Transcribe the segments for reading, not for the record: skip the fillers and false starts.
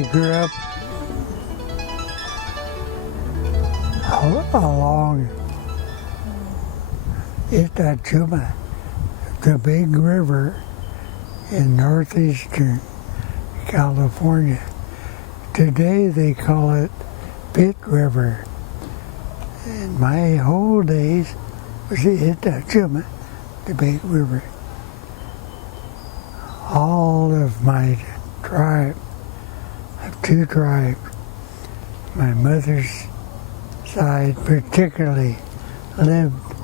I grew up along Itachuma, the big river in northeastern California. Today they call it Pitt River. In my whole days was the Itachuma, the big river. All of my tribe, I have two tribes. My mother's side particularly lived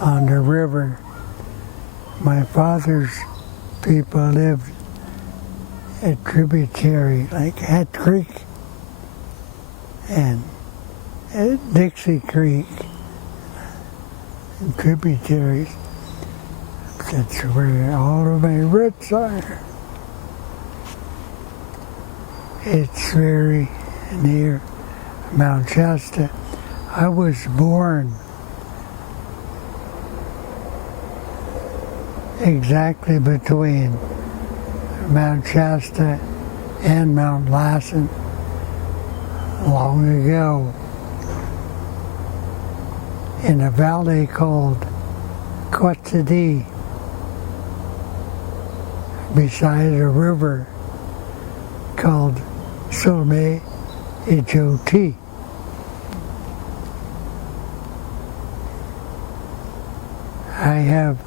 on the river. My father's people lived at tributary like Hat Creek and at Dixie Creek and tributaries. That's where all of my roots are. It's very near Mount Shasta. I was born exactly between Mount Shasta and Mount Lassen long ago in a valley called Quetzalcoatl, beside a river called Solme Ejoti. I have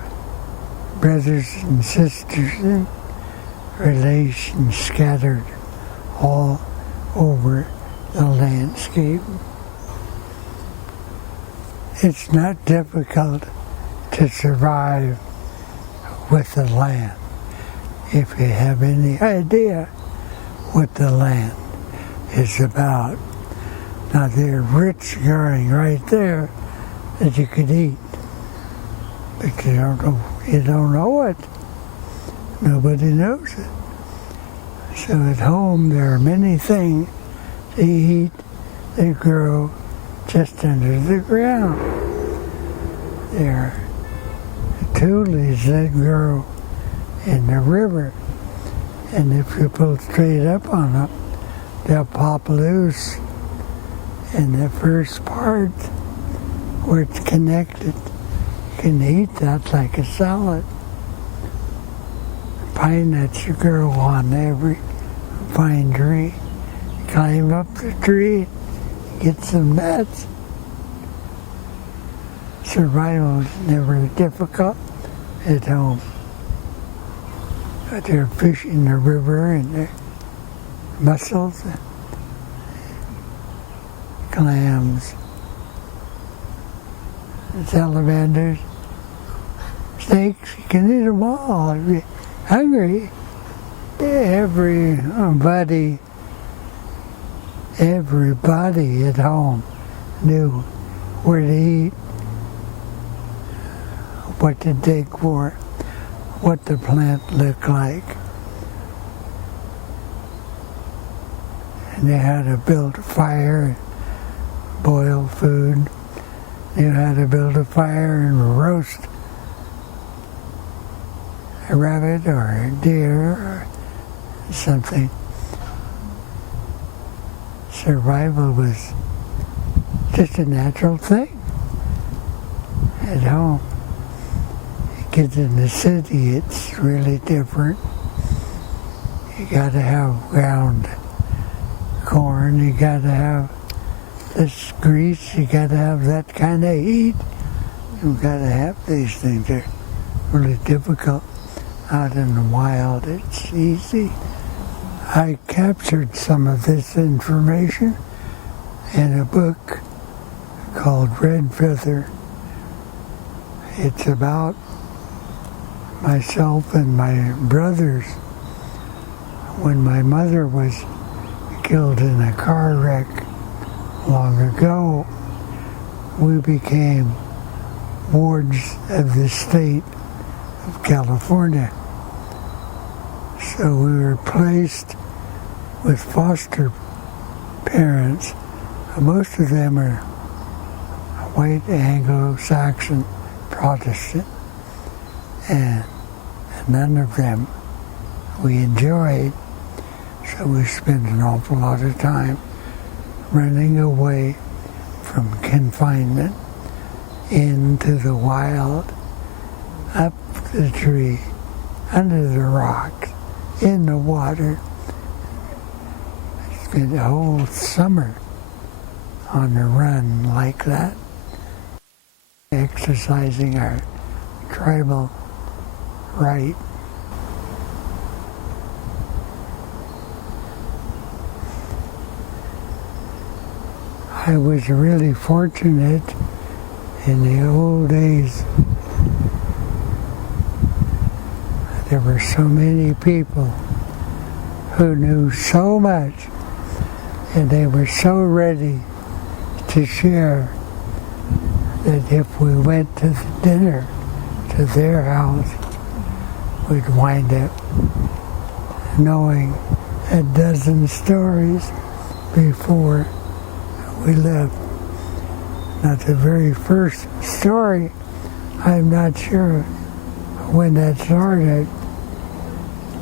brothers and sisters and relations scattered all over the landscape. It's not difficult to survive with the land if you have any idea what the land is about. Now there are roots growing right there that you could eat, but you don't know it. Nobody knows it. So at home there are many things to eat that grow just under the ground. There are tulies that grow in the river, and if you pull straight up on them, they'll pop loose. In the first part where it's connected, you can eat that like a salad. Pine nuts grow on every pine tree. Climb up the tree, get some nuts. Survival is never difficult at home. But they're fishing the river and their mussels, and clams, and salamanders, snakes. You can eat them all if you're hungry. Everybody at home knew where to eat, what to dig for, what the plant looked like. And they had to build a fire, boil food. They had to build a fire and roast a rabbit or a deer or something. Survival was just a natural thing at home. Kids in the city, it's really different. You gotta have ground corn, you gotta have this grease, you gotta have that kind of heat. You gotta have these things. They're really difficult. Out in the wild, it's easy. I captured some of this information in a book called Red Feather. It's about myself and my brothers. When my mother was killed in a car wreck long ago, we became wards of the state of California. So we were placed with foster parents. Most of them are white Anglo-Saxon Protestant, and none of them we enjoyed. So we spent an awful lot of time running away from confinement into the wild, up the tree, under the rocks, in the water. I spent a whole summer on the run like that, exercising our tribal right. I was really fortunate in the old days. There were so many people who knew so much, and they were so ready to share that if we went to the dinner to their house, we'd wind up knowing a dozen stories before we left. Now, the very first story, I'm not sure when that started,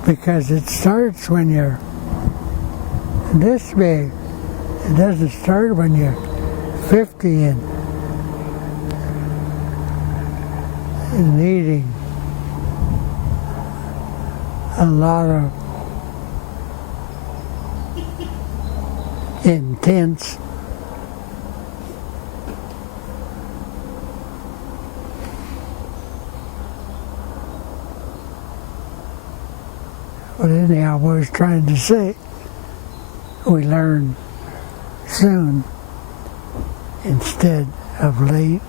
because it starts when you're this big. It doesn't start when you're 50 and needing a lot of intense but anyhow, what I was trying to say, we learn soon instead of late.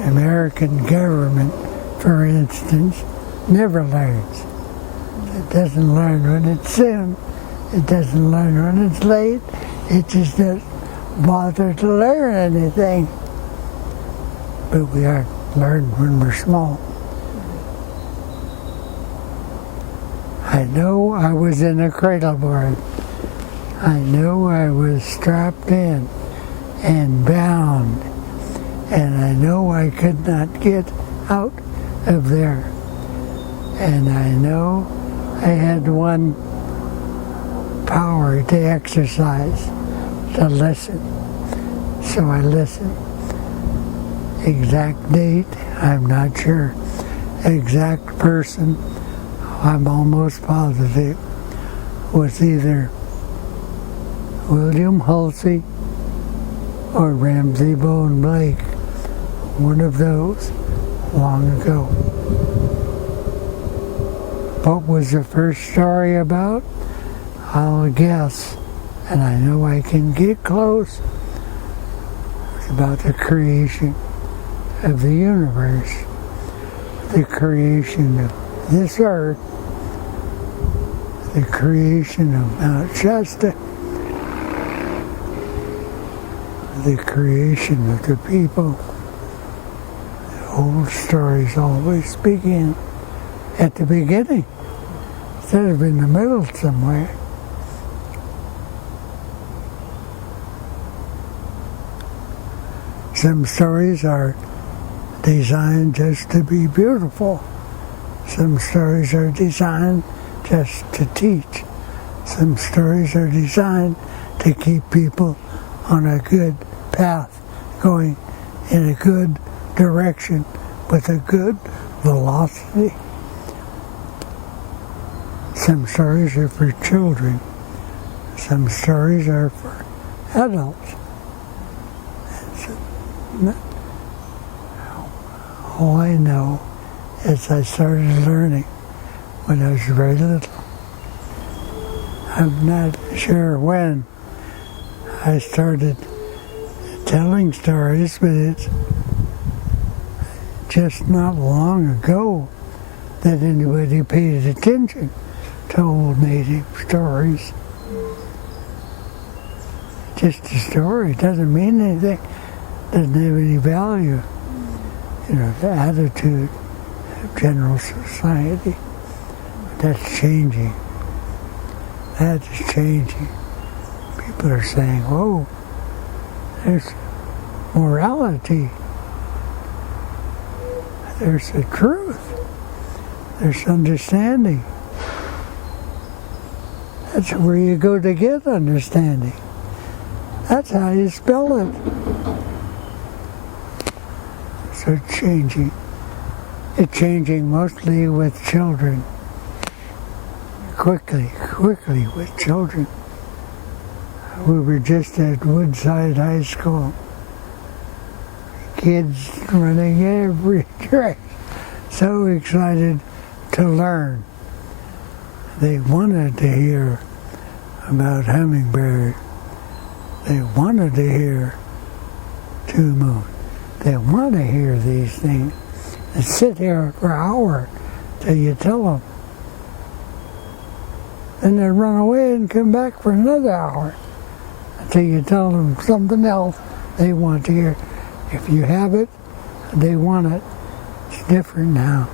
American government, for instance, never learns. It doesn't learn when it's soon. It doesn't learn when it's late. It just doesn't bother to learn anything. But we are learned when we're small. I know I was in a cradle board. I know I was strapped in and bound. And I know I could not get out of there. And I know I had one power to exercise, to listen. So I listened. Exact date, I'm not sure. Exact person, I'm almost positive, was either William Halsey or Ramsey Bone Blake. One of those, long ago. What was the first story about? I'll guess, and I know I can get close. It's about the creation of the universe, the creation of this earth, the creation of Mount Shasta, the creation of the people. Old stories always begin at the beginning, instead of in the middle somewhere. Some stories are designed just to be beautiful. Some stories are designed just to teach. Some stories are designed to keep people on a good path, going in a good direction with a good velocity. Some stories are for children. Some stories are for adults. All I know is I started learning when I was very little. I'm not sure when I started telling stories, but it's just not long ago that anybody paid attention to old native stories. Just a story doesn't mean anything, doesn't have any value. You know, the attitude of general society, that's changing. That is changing. People are saying, oh, there's morality. There's the truth. There's understanding. That's where you go to get understanding. That's how you spell it. So it's changing. It's changing mostly with children. Quickly with children. We were just at Woodside High School. Kids running every direction. So excited to learn. They wanted to hear about hummingbirds. They wanted to hear two moons. They want to hear these things. And sit here for an hour till you tell them. Then they run away and come back for another hour until you tell them something else they want to hear. If you have it, they want it. It's different now.